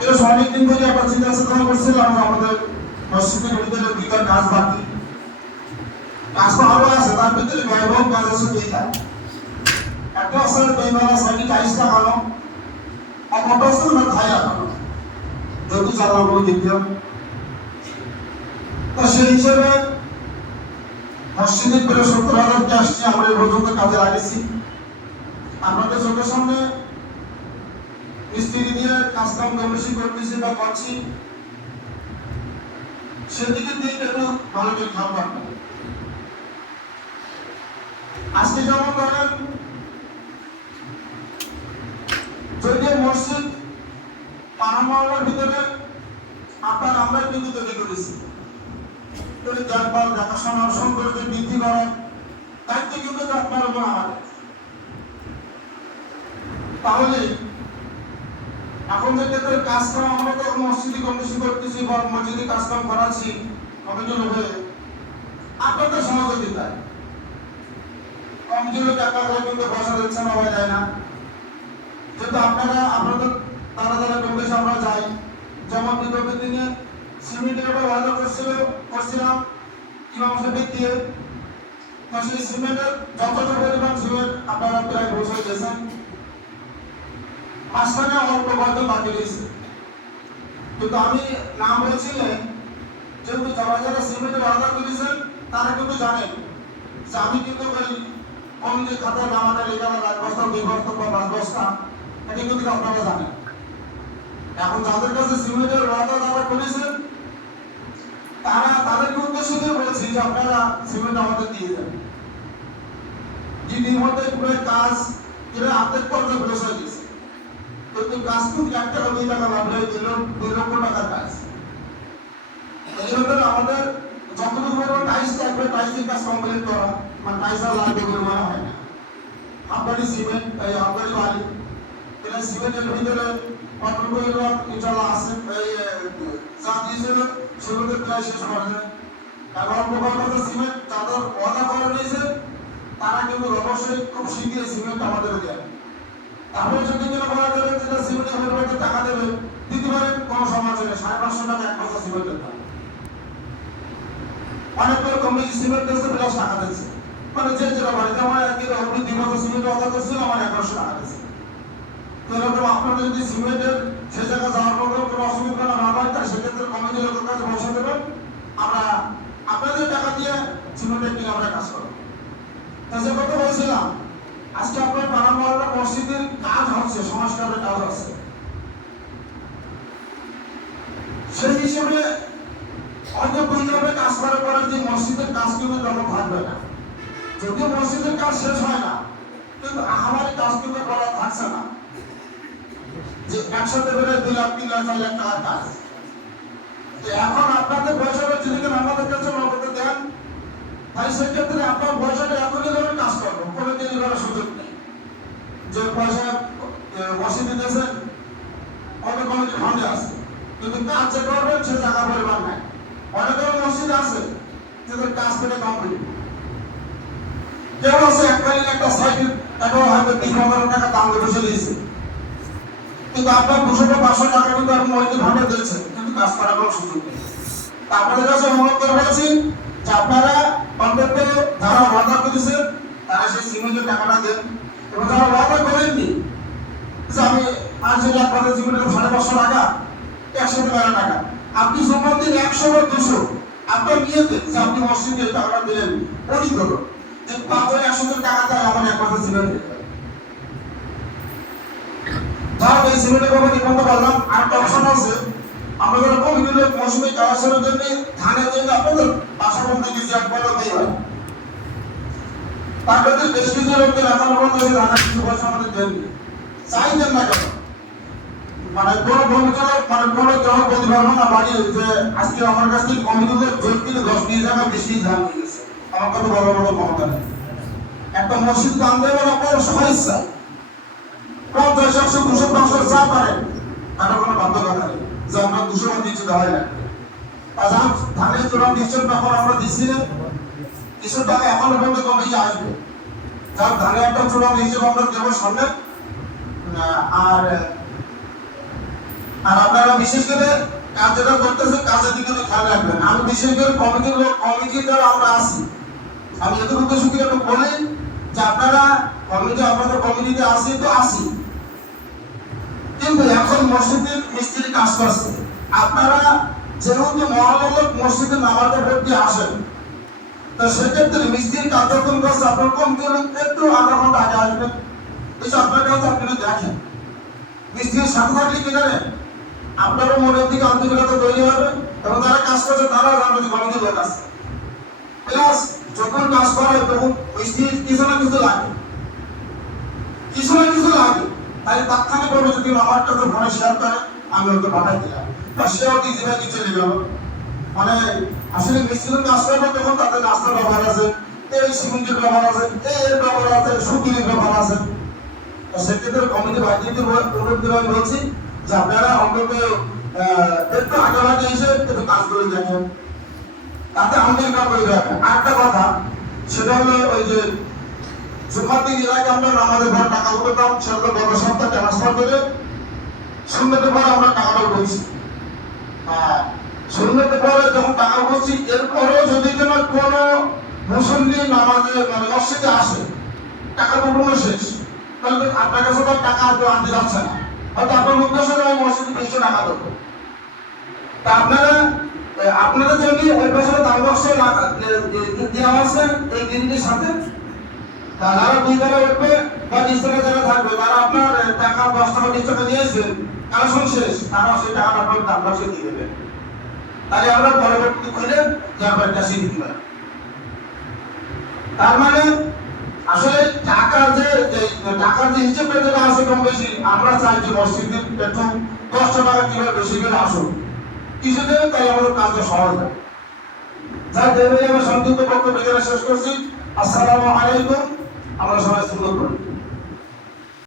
এটা অনেকদিন ধরে একটা চিন্তা চেতনা যে আমাদের মসজিদের ভিতরে দুইটা কাজ বাকি। কাজ তো আরও আছে, তার ভিতরে ব্যয়বহুল কাজ আছে দুইটা। একটা আছে বেমানা সাইডে টাইস লাগানো অপরটা আছে না ধাই লাগানো যেহেতু জ্বালানো দিতে তো সেই হিসেবে মসজিদের প্রায় সত্তর হাজারকে আসছে, আমরা এই পর্যন্ত কাজে লাগিয়েছি। আপনাদের চোখের সামনে মিস্ত্রি দিয়ে কাজ কাম বেশি করতেছি বা করছি, সেদিকে দিক একটু ভালো করে আজকে যেমন ধরেন, যদি মসজিদ পানামাওয়ার ভিতরে আপনার আমরা কিন্তু তৈরি করেছি। দেখভাল, দেখাশোনা সৌন্দর্য বৃদ্ধি করার দায়িত্ব কিন্তু আপনার উপর আমাদের। তাহলে এখন যে ক্ষেত্রে কাজ কাম আমরা তো মসজিদে কমিশন করতেছি বা মসজিদে কাজ কাম করাচ্ছি কমিটির লোকে আপনাদের সহযোগিতায় কমিটির একা করে কিন্তু পয়সা দিচ্ছে না, হয়ে যায় না। যেহেতু আপনারা আপনাদের তারা তারা কমিশন আমরা যাই। যেমন বিগত দিনে সিমেন্টের উপর ভালো করছিল, করছিলাম ইমাম সাহেব দিয়ে তো সেই সিমেন্টের যতটা পরিমাণ সিমেন্ট আপনারা প্রায় বসে গেছেন রয়েছে কিন্তু আমি নাম বলছিলেন, যেহেতু যারা যারা সিমেন্টের অর্ডার করেছেন, তারা কিন্তু জানেন যে আমি কিন্তু ওই এক বস্তা, দুই বস্তা বা পাঁচ বস্তা, এটা কিন্তু আপনারা জানেন। এখন যাদের কাছে সিমেন্টের অর্ডার যারা করেছেন, তারা তাদেরকে উদ্দেশ্য যে আপনারা সিমেন্ট আমাদের দিয়ে দেন। দিদির মধ্যে পুরো কাজ, এরা আর্ধেক পর্যায়ে পৌঁছে গেছে টাকা লাভ দুই লক্ষ টাকার কাজ। এই জন্য আমাদের যতটুকু পরিমাণ টাইস থাকবে কাজ কমপ্লিট করা। মানে টাইস আর লাগবে বলে মনে হয় না। সিমেন্ট, এই বাড়ি এটা সিমেন্টের ভিতরে ইনশাল্লাহ আছে। এই দিয়েছিল প্রায় শেষ করা যায়। কারণ সিমেন্ট যাদের ওয়াদা করে নিয়েছে তারা কিন্তু অবশ্যই খুব শীঘ্রই সিমেন্ট আমাদের দেয় তারপরে যদি কেন বলা যাবে যেটা সিমেন্ট আমাদের বাড়িতে টাকা দেবে দিতে পারে কোনো সমস্যা নেই সাড়ে পাঁচশো সিমেন্টের দাম অনেক কমিটি সিমেন্ট টাকা দিচ্ছে মানে যে যেটা আমার দুই সিমেন্ট অর্ডার আমার একশো টাকা দিচ্ছে তো এরকম আপনাদের যদি সিমেন্টের সে জায়গায় যাওয়ার কোনো অসুবিধা না হয়, তাহলে সেক্ষেত্রে লোকের কাছে দেবেন আমরা আপনাদের টাকা দিয়ে সিমেন্টের কিনে আমরা কাজ করব। তা যে কথা বলছিলাম, আজকে আপনার পাড়া মসজিদের কাজ হচ্ছে সংস্কারের কাজ হচ্ছে। সেই হিসেবে হয়তো বৈধভাবে কাজ করার পরে যে মসজিদের কাজ কিন্তু তেমন থাকবে না। যদিও মসজিদের কাজ শেষ হয় না, কিন্তু আহামারি কাজ কিন্তু করা থাকছে না। যে একসাথে বেড়ে দুই লাখ, তিন লাখ, চার লাখ টাকার কাজ। এখন আপনাদের পয়সাটা যদি আমাদের কাছে নগদে দেন তাই সেক্ষেত্রে আপনার পয়সাটা এখনই ধরে কাজ করব, কোনো দিনই করার সুযোগ নেই। যে পয়সা মসজিদে দিয়েছেন অনেক কমিটি ফান্ডে আছে কিন্তু কাজ যে করবেন সে টাকা পরিমাণ নাই অনেকের মসজিদ আছে যাদের কাজ করে কমপ্লিট কেউ আছে এককালীন একটা সাইকেল এখন হয়তো তিন হাজার টাকা দাম দিয়ে বসে দিয়েছে। কিন্তু আপনার দুশো পাঁচশো টাকা কিন্তু আপনি মসজিদ ভাবে দিয়েছেন, কিন্তু কাজ করার কোনো সুযোগ নেই। আপনাদের কাছে অনুরোধ করে বলেছি যে আপনারা অন্তত যারা ওয়াদা করেছেন, তারা সেই সিমেন্টের টাকাটা দেন। এবং যারা ওয়াদা করেননি, যে আমি আজ যদি আপনাদের জীবনের সাড়ে পাঁচশো টাকা একশো টাকা টাকা। আপনি জমা দিন একশো বা দুশো। আপনার নিয়েতে আপনি মসজিদে টাকাটা দিলেন ওই করো যে পাঁচ একশো টাকা দেয় আমার এক মাসের সিমেন্ট এই ধানের জন্য আপনাদের বাসা বন্ধু কিছু এক বড় দিয়ে হয়। তারপরে বেশ কিছু লোকদের এখন পর্যন্ত ধানের কিছু পয়সা আমাদের দেননি চাই না কেন মানে কোনো বন্ধুরা মানে কোনো বলতে পারব না বাড়ি যে আজকে আমার কাছ থেকে কমিটিতে কিনে দশ বিশ টাকা বেশি ধান নিয়ে গেছে। আমার কত বড় বড় ক্ষমতা নেই। একটা মসজিদ দান দেবেন আপনার সবাই চাই পঞ্চাশ একশো, দুশো, পাঁচশো যা পারেন তার কোনো বাধ্যকতা নেই। যে আমরা দুশো মান দিচ্ছি দেওয়া না। তাছাড়া ধানের চূড়ান্ত নিশ্চয় তখন আমরা দিচ্ছি না। কিছু টাকা এখনও পর্যন্ত কমিয়ে আসবে? যার ধানের একটা চূড়ান্ত হিসেবে আমরা দেবো সামনে। আর আর আপনারা বিশেষ করে কাজ যেটা করতেছেন, কাজের দিকে খেয়াল রাখবেন আমি বিশেষ করে কমিটির লোক কমিটি যারা আমরা আছি। আমি উদ্দেশ্য করে একটু বলি যে আপনারা কমিটি, আপনাদের কমিটিতে আসি তো আসি কিন্তু এখন মসজিদের মিস্ত্রি কাজ করছে। আপনারা যেহেতু মহানগর মসজিদে নামাজে ভর্তি আসেন, তো সেক্ষেত্রে মিস্ত্রির কার্যক্রম করছে, আপনার কম করে একটু আধা ঘণ্টা আগে আসবেন। এই আপনার কাছে আপনি দেখেন। মিস্ত্রির সাথে থাকলে কি জানেন? আপনারও মনের দিকে আন্তরিকতা তৈরি হবে এবং যারা কাজ করছে তারা যে কমিটি লোক আছে প্লাস যখন কাজ করা হয় তখন মিস্ত্রির কিছু না কিছু লাগে। কিছু না কিছু লাগে তাই তাৎক্ষণিক ভাবে যদি আমার কাছে ফোনে শেয়ার করে, আমি ওকে পাঠাই দিলাম। বা সেও কিছু না কিছু চলে গেল মানে আসলে মিস্ত্রির কাজ করবে তখন তাদের রাস্তার ব্যবহার আছে, এই সিমেন্টের ব্যবহার আছে, এই এর ব্যবহার আছে, সুতির ব্যবহার আছে। সেক্ষেত্রে কমিটি বাধ্যকে অনুরোধ বলছি আপনারা অন্তত একটু এসে একটু কাজ করে দেখেন। তাতে আমাদের কাজ করে দেখেন আরেকটা কথা, সেটা হলো ওই যে দিন আমরা আমাদের ঘর টাকা উঠতাম সেটা গত সপ্তাহে ট্রান্সফার করে শূন্যতে পরে আমরা টাকাটা উঠেছি শূন্যতে পরে যখন টাকা উঠেছি এরপরেও যদি তোমার কোনো মুসল্লি নামাজে মানে মসজিদে আসে টাকা শেষ, তাহলে আপনার কাছে টাকা আর কেউ আনতে যাচ্ছে না। হয়তো আপনার উদ্দেশ্য আমি মসজিদে বেশি টাকা দেবো তা আপনারা আপনাদের জন্য ওই বছর দাম বক্স দেওয়া আছে, এই দিনটির সাথে তা যারা দুই তলা উঠবে বা নিচ তলা যারা থাকবে তারা আপনার টাকা, দশ টাকা, বিশ টাকা নিয়েছেন কালেকশন শেষ তারা সেই টাকাটা আপনার দাম বক্সে দিয়ে দেবেন তাহলে আমরা পরবর্তী খুলে কাছে দিতে পারি তার মানে আসলে টাকার যে টাকার যে হিসেবে যেটা আছে কম বেশি, আমরা চাই যে মসজিদের একটু দশ টাকা কীভাবে বেশি করে আসুন দেবে তাই আমাদের কাজটা সহজ হয়। যাই, দেবে আমি সংযুক্ত বক্তব্য এখানে শেষ করছি। আসসালামু আলাইকুম। আমরা সবাই সুন্দর করি।